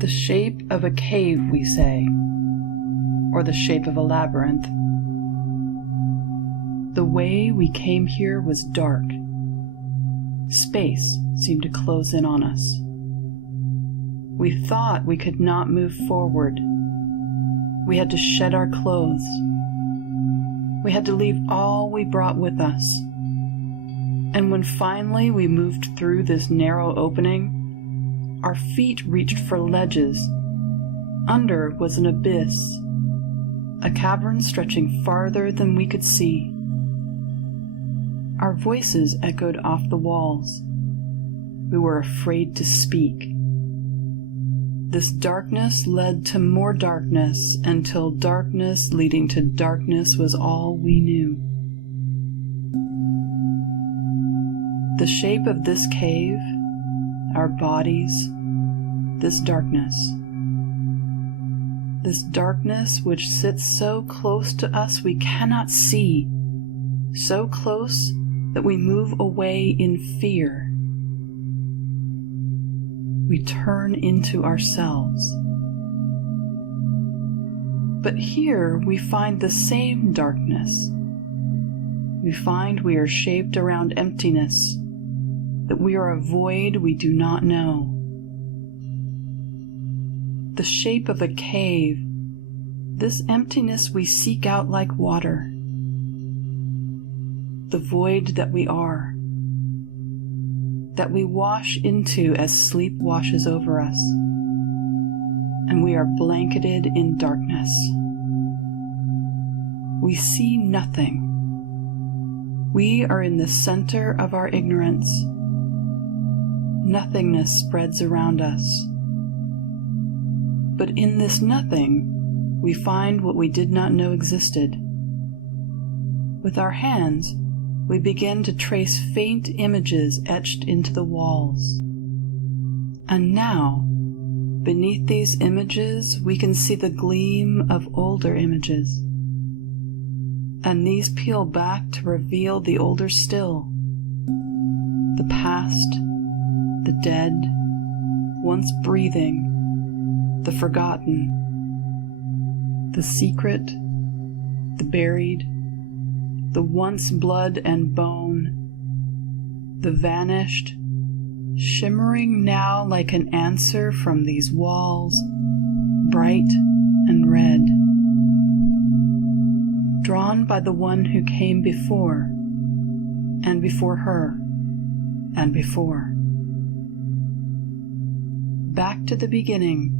The shape of a cave, we say, or the shape of a labyrinth. The way we came here was dark. Space seemed to close in on us. We thought we could not move forward. We had to shed our clothes. We had to leave all we brought with us. And when finally we moved through this narrow opening, our feet reached for ledges. Under was an abyss, a cavern stretching farther than we could see. Our voices echoed off the walls. We were afraid to speak. This darkness led to more darkness until darkness leading to darkness was all we knew. The shape of this cave, our bodies, this darkness which sits so close to us we cannot see, so close that we move away in fear. We turn into ourselves. But here we find the same darkness. We find we are shaped around emptiness, that we are a void we do not know. The shape of a cave, this emptiness we seek out like water. The void that we are, that we wash into as sleep washes over us, and we are blanketed in darkness. We see nothing. We are in the center of our ignorance. Nothingness spreads around us. But in this nothing, we find what we did not know existed. With our hands, we begin to trace faint images etched into the walls. And now, beneath these images, we can see the gleam of older images. And these peel back to reveal the older still. The past, the dead, once breathing, the forgotten, the secret, the buried, the once blood and bone, the vanished, shimmering now like an answer from these walls, bright and red, drawn by the one who came before, and before her, and before. Back to the beginning,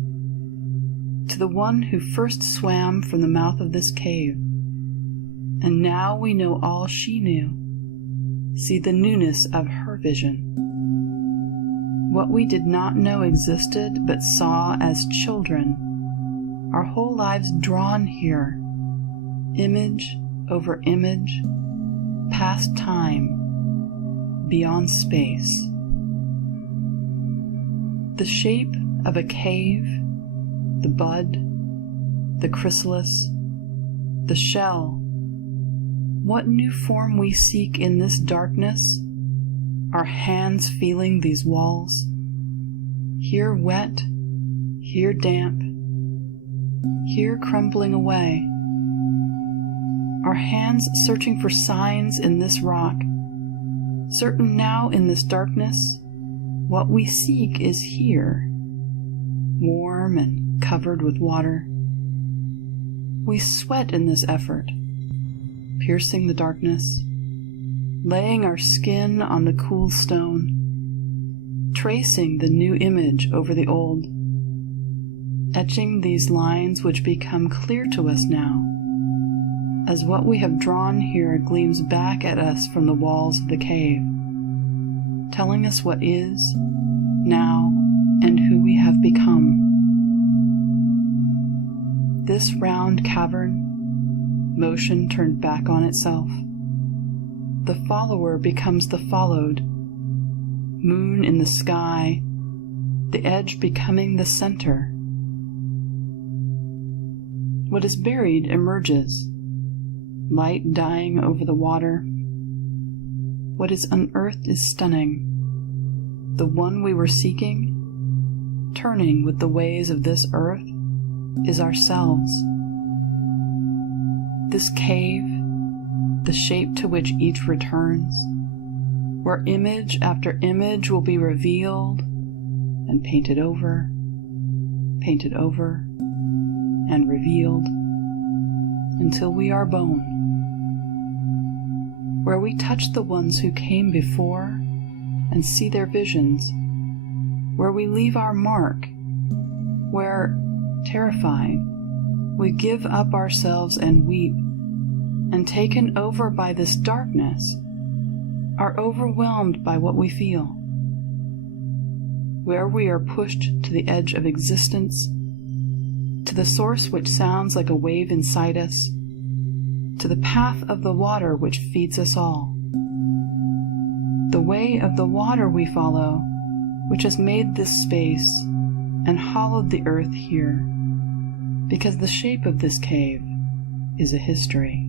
to the one who first swam from the mouth of this cave. And now we know all she knew, see the newness of her vision. What we did not know existed but saw as children, our whole lives drawn here, image over image, past time, beyond space. The shape of a cave, the bud, the chrysalis, the shell. What new form we seek in this darkness, our hands feeling these walls, here wet, here damp, here crumbling away. Our hands searching for signs in this rock, certain now in this darkness, what we seek is here, warm and covered with water. We sweat in this effort, piercing the darkness, laying our skin on the cool stone, tracing the new image over the old, etching these lines which become clear to us now, as what we have drawn here gleams back at us from the walls of the cave, telling us what is, now, and who we have become. This round cavern, motion turned back on itself. The follower becomes the followed, moon in the sky, the edge becoming the center. What is buried emerges, light dying over the water. What is unearthed is stunning. The one we were seeking, turning with the ways of this earth is ourselves. This cave, the shape to which each returns, where image after image will be revealed and painted over, and revealed, until we are bone, where we touch the ones who came before and see their visions, where we leave our mark, where, terrified, we give up ourselves and weep, and taken over by this darkness, are overwhelmed by what we feel, where we are pushed to the edge of existence, to the source which sounds like a wave inside us, to the path of the water which feeds us all. The way of the water we follow, which has made this space and hollowed the earth here, because the shape of this cave is a history.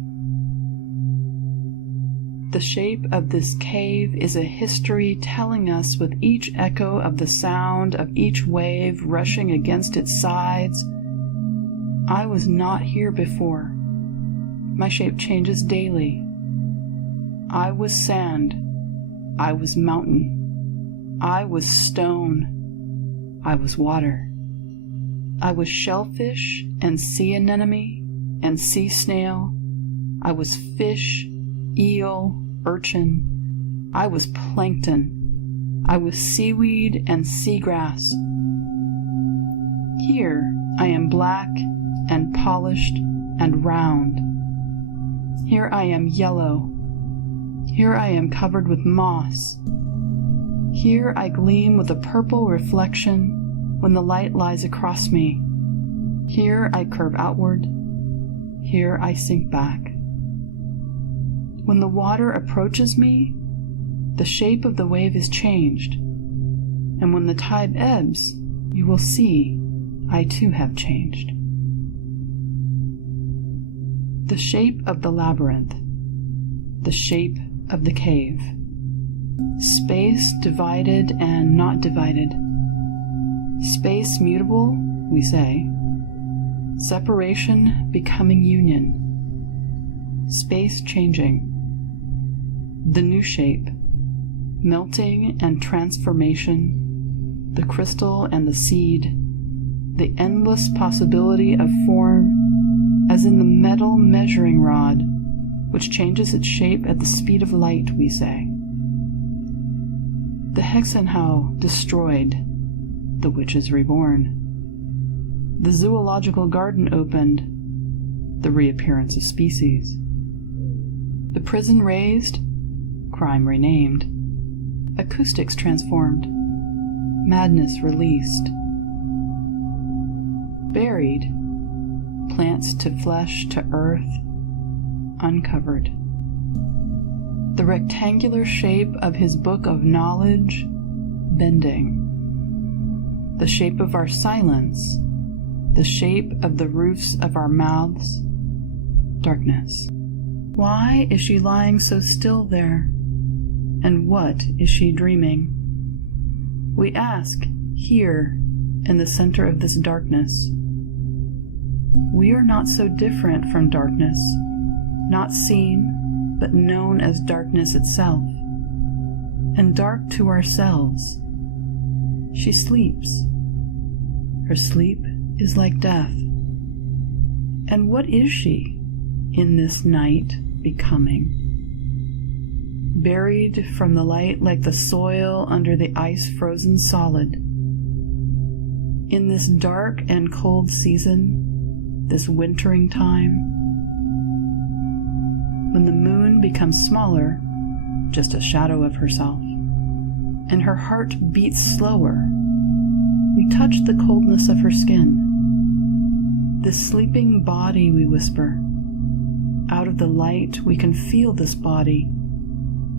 The shape of this cave is a history telling us with each echo of the sound of each wave rushing against its sides, I was not here before. My shape changes daily. I was sand. I was mountain. I was stone. I was water. I was shellfish and sea anemone and sea snail. I was fish, eel, urchin. I was plankton. I was seaweed and seagrass. Here I am black and polished and round. Here I am yellow. Here I am covered with moss. Here I gleam with a purple reflection when the light lies across me. Here I curve outward. Here I sink back. When the water approaches me, the shape of the wave is changed, and when the tide ebbs, you will see I too have changed. The shape of the labyrinth, the shape of the cave, space divided and not divided, space mutable, we say, separation becoming union, space changing, the new shape, melting and transformation, the crystal and the seed, the endless possibility of form, as in the metal measuring rod, which changes its shape at the speed of light, we say. The Hexenhau destroyed, the witches reborn. The zoological garden opened, the reappearance of species. The prison raised, crime renamed. Acoustics transformed, madness released. Buried, plants to flesh to earth, uncovered. The rectangular shape of his book of knowledge, bending. The shape of our silence, the shape of the roofs of our mouths, darkness. Why is she lying so still there? And what is she dreaming? We ask here in the center of this darkness. We are not so different from darkness, not seen, but known as darkness itself, and dark to ourselves. She sleeps. Her sleep is like death. And what is she in this night becoming? Buried from the light like the soil under the ice frozen solid. In this dark and cold season, this wintering time, when the moon becomes smaller, just a shadow of herself, and her heart beats slower, we touch the coldness of her skin. This sleeping body, we whisper. Out of the light, we can feel this body,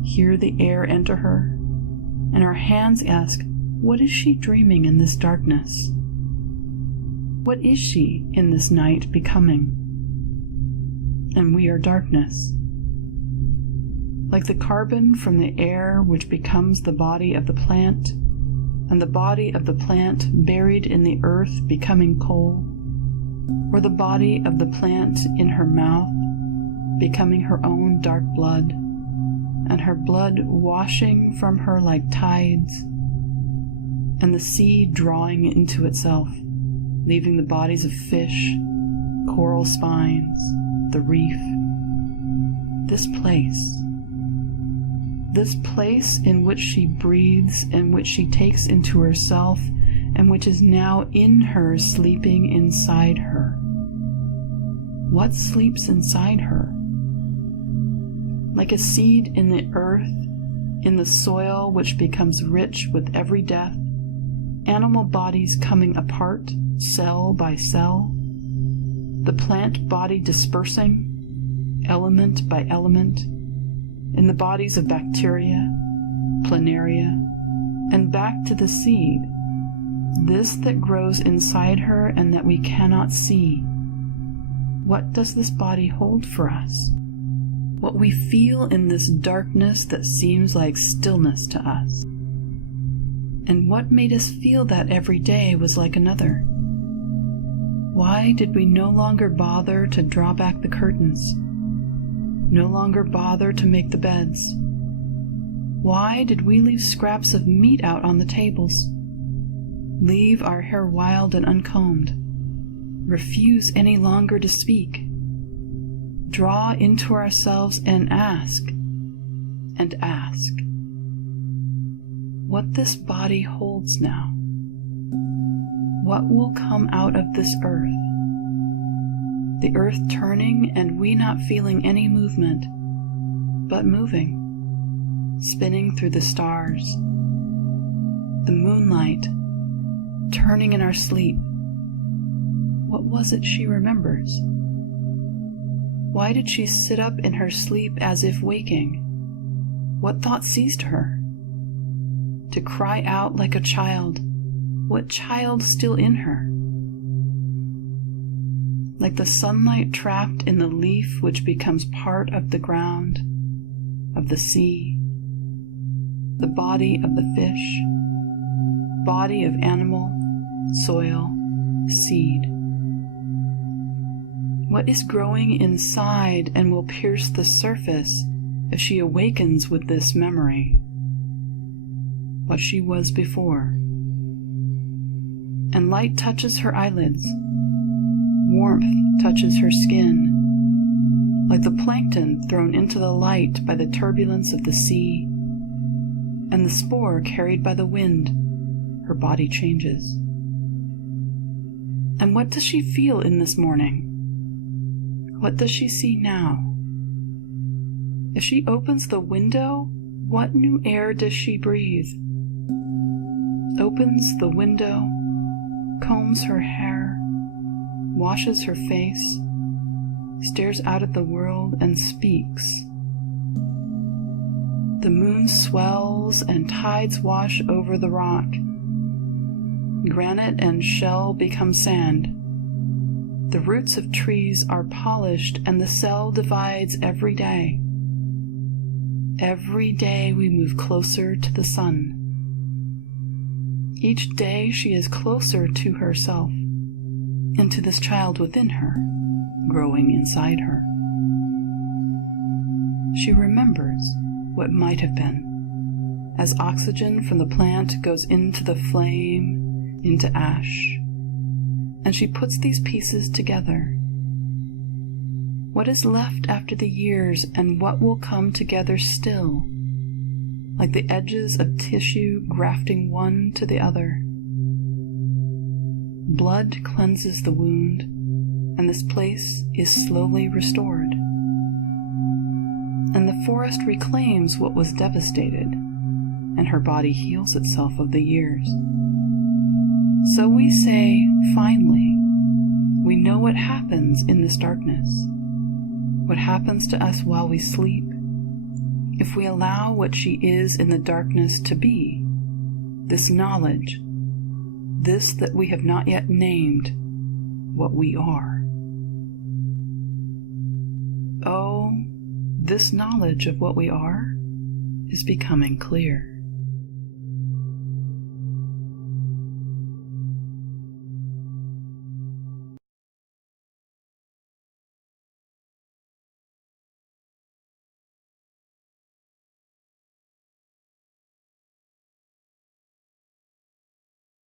hear the air enter her, and our hands ask, what is she dreaming in this darkness? What is she in this night becoming? And we are darkness. Like the carbon from the air which becomes the body of the plant, and the body of the plant buried in the earth becoming coal, or the body of the plant in her mouth becoming her own dark blood, and her blood washing from her like tides, and the sea drawing into itself, leaving the bodies of fish, coral spines, the reef. This place in which she breathes and which she takes into herself and which is now in her, sleeping inside her. What sleeps inside her? Like a seed in the earth, in the soil which becomes rich with every death, animal bodies coming apart, cell by cell, the plant body dispersing, element by element, in the bodies of bacteria, planaria, and back to the seed, this that grows inside her and that we cannot see. What does this body hold for us? What we feel in this darkness that seems like stillness to us. And what made us feel that every day was like another? Why did we no longer bother to draw back the curtains? No longer bother to make the beds? Why did we leave scraps of meat out on the tables? Leave our hair wild and uncombed? Refuse any longer to speak? Draw into ourselves and ask, what this body holds now? What will come out of this earth? The earth turning and we not feeling any movement, but moving, spinning through the stars. The moonlight, turning in our sleep. What was it she remembers? Why did she sit up in her sleep as if waking? What thought seized her? To cry out like a child. What child still in her? Like the sunlight trapped in the leaf which becomes part of the ground, of the sea, the body of the fish, body of animal, soil, seed. What is growing inside and will pierce the surface if she awakens with this memory? What she was before. And light touches her eyelids. Warmth touches her skin, like the plankton thrown into the light by the turbulence of the sea, and the spore carried by the wind. Her body changes. And what does she feel in this morning? What does she see now? If she opens the window, what new air does she breathe? Opens the window, combs her hair, washes her face, stares out at the world and speaks. The moon swells and tides wash over the rock. Granite and shell become sand. The roots of trees are polished and the cell divides every day. Every day we move closer to the sun. Each day she is closer to herself and to this child within her, growing inside her. She remembers what might have been, as oxygen from the plant goes into the flame, into ash, and she puts these pieces together. What is left after the years and what will come together still, like the edges of tissue grafting one to the other. Blood cleanses the wound, and this place is slowly restored. And the forest reclaims what was devastated, and her body heals itself of the years. So we say, finally, we know what happens in this darkness, what happens to us while we sleep, if we allow what she is in the darkness to be, this knowledge, this that we have not yet named, what we are. Oh, this knowledge of what we are is becoming clear.